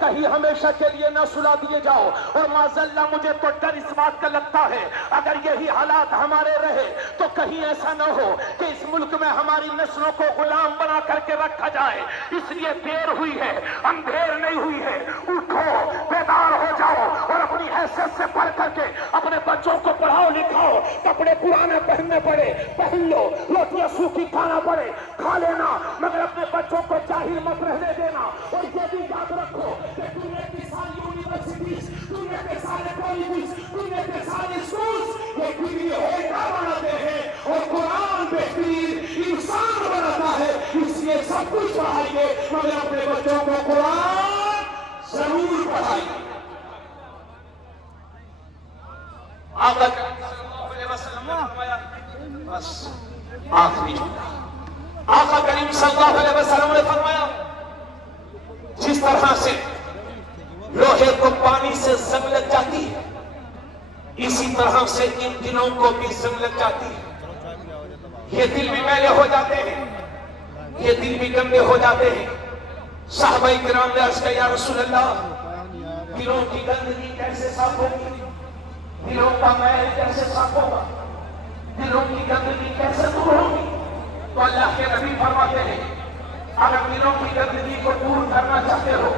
کہیں ہمیشہ کے لیے نہ سلا دیے جاؤ. اور معذاللہ مجھے تو ڈر اس بات کا لگتا ہے اگر یہی حالات ہمارے رہے تو کہیں ایسا نہ ہو کہ اس ملک میں ہماری نسلوں کو غلام بنا کر کے رکھا جائے. اس لیے دیر ہوئی ہے، اندھیر نہیں ہوئی ہے. اٹھو، بیدار ہو جاؤ اور اپنی حیثیت سے پڑھ کر کے اپنے بچوں کو پڑھاؤ لکھاؤ. کپڑے پرانے پہننے پڑے پہن لو، روٹیاں سوکھی کھانا پڑے کھا لینا، مگر اپنے بچوں کو جاہل مت رہنے دینا. اور یہ بھی یاد رکھو کہ دنیا کی ساری یونیورسٹیز، دنیا کے سارے کالجز، دنیا کے سارے اسکولز یہ ڈگری ہوتا بناتے ہیں اور قرآن بہترین انسان بناتا ہے. اس لیے سب کچھ پڑھائیے مگر اپنے بچوں کو قرآن ضرور پڑھائیے. آقا کریم صلی اللہ علیہ وسلم نے فرمایا، بس آخری جملہ، آقا کریم صلی اللہ علیہ وسلم نے فرمایا جس طرح سے لوہے کو پانی سے زنگ لگ جاتی ہے اسی طرح سے ان دلوں کو بھی زنگ لگ جاتی ہے. یہ دل بھی میلے ہو جاتے ہیں، یہ دل بھی گندے ہو جاتے ہیں. صحابہ کرام نے عرض کیا یا رسول اللہ دلوں کی گندگی کیسے صاف ہوگی، دلوں کا میل کیسے صاف ہوگا، دلوں کی گندگی کیسے دور ہوگی؟ تو اللہ کے نبی فرماتے ہیں اگر دلوں کی گندگی کو دور کرنا چاہتے ہو،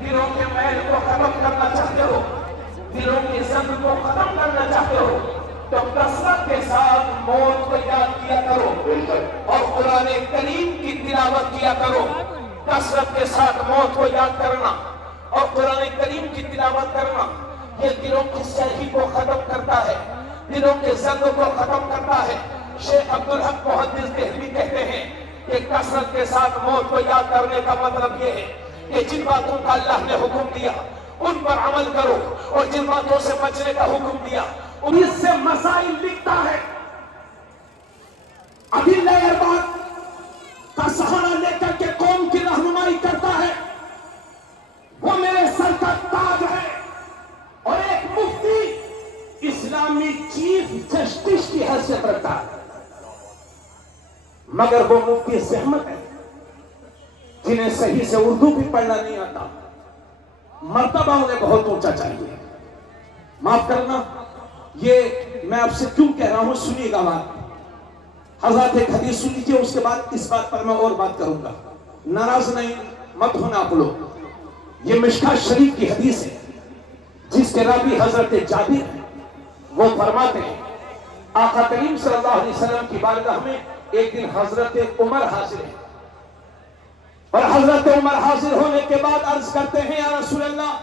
دلوں کے میل کو ختم کرنا چاہتے ہو، دلوں کے زنگ کو ختم کرنا چاہتے ہو تو کثرت کے ساتھ موت کو یاد کیا کرو اور قرآن کریم کی تلاوت کیا کرو. کثرت کے ساتھ موت کو یاد کرنا اور قرآن کریم کی تلاوت کرنا یہ دلوں کی سیاہی کو ختم کرتا ہے، دلوں کے زنگ کو ختم کرتا ہے. شیخ عبدالحق محدث دہلوی کہتے ہیں کہ کثرت کے ساتھ موت کو یاد کرنے کا مطلب یہ ہے کہ جن باتوں کا اللہ نے حکم دیا ان پر عمل کرو اور جن باتوں سے بچنے کا حکم دیا اس سے مسائل لکھتا ہے. عدل ارباب کا سہارا لے کر کے قوم کی رہنمائی کرتا ہے، وہ میرے سر کا تاج ہے. اور ایک مفتی اسلامی چیف جسٹس کی حیثیت رکھتا ہے مگر وہ مفتی زحمت ہے جنہیں صحیح سے اردو بھی پڑھنا نہیں آتا. مرتبہ انہیں بہت اونچا چاہیے. معاف کرنا یہ میں آپ سے کیوں کہہ رہا ہوں، سنیے گا بات. حضرات ایک حدیث سن لیجیے، اس کے بعد اس بات پر میں اور بات کروں گا. ناراض نہیں مت ہونا آپ لوگ. یہ مشکاۃ شریف کی حدیث ہے جس کے راوی حضرت جابر ہیں. وہ فرماتے ہیں آقا کریم صلی اللہ علیہ وسلم کی بارگاہ میں ایک دن حضرت عمر حاضر ہیں اور حضرت عمر حاضر ہونے کے بعد عرض کرتے ہیں یا رسول اللہ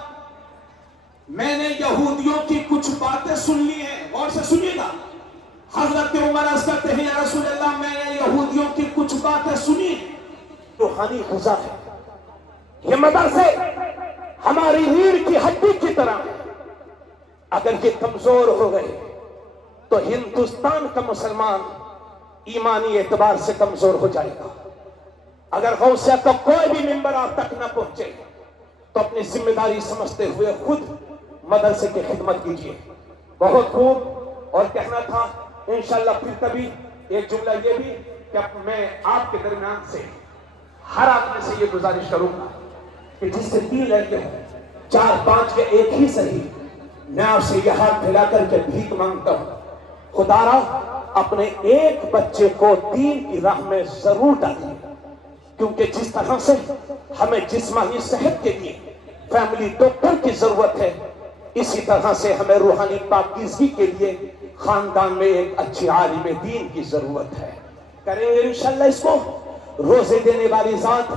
میں نے یہودیوں کی کچھ باتیں سن لی ہیں. غور سے سنیے گا. حضرت عمر عرض کرتے ہیں یا رسول اللہ میں نے یہودیوں کی کچھ باتیں سنی. روحانی غذا ہے یہ، مدرسے ہماری ریڑھ کی ہڈی کی طرح ہے. اگر یہ کمزور ہو گئے تو ہندوستان کا مسلمان ایمانی اعتبار سے کمزور ہو جائے گا. اگر غوثیہ کا کوئی بھی ممبر آپ تک نہ پہنچے تو اپنی ذمہ داری سمجھتے ہوئے خود مدرسے کی خدمت کیجیے. بہت خوب. اور کہنا تھا انشاءاللہ پھر کبھی ایک جملہ یہ بھی کہ میں آپ کے درمیان سے ہر آدمی سے یہ گزارش کروں گا کہ جس سے 3 لڑکے ہیں 4-5 کے ایک ہی صحیح، میں آپ سے یہ ہاتھ پھیلا کر کے بھیک مانگتا ہوں خدا را اپنے ایک بچے کو دین کی راہ میں ضرور ڈالیے. کیونکہ جس طرح سے ہمیں جسمانی صحت کے لیے فیملی ڈاکٹر کی ضرورت ہے اسی طرح سے ہمیں روحانی پاکیزگی کے لیے خاندان میں ایک اچھی عالم دین کی ضرورت ہے. کریں گے انشاءاللہ اس کو. روزے دینے والی ذات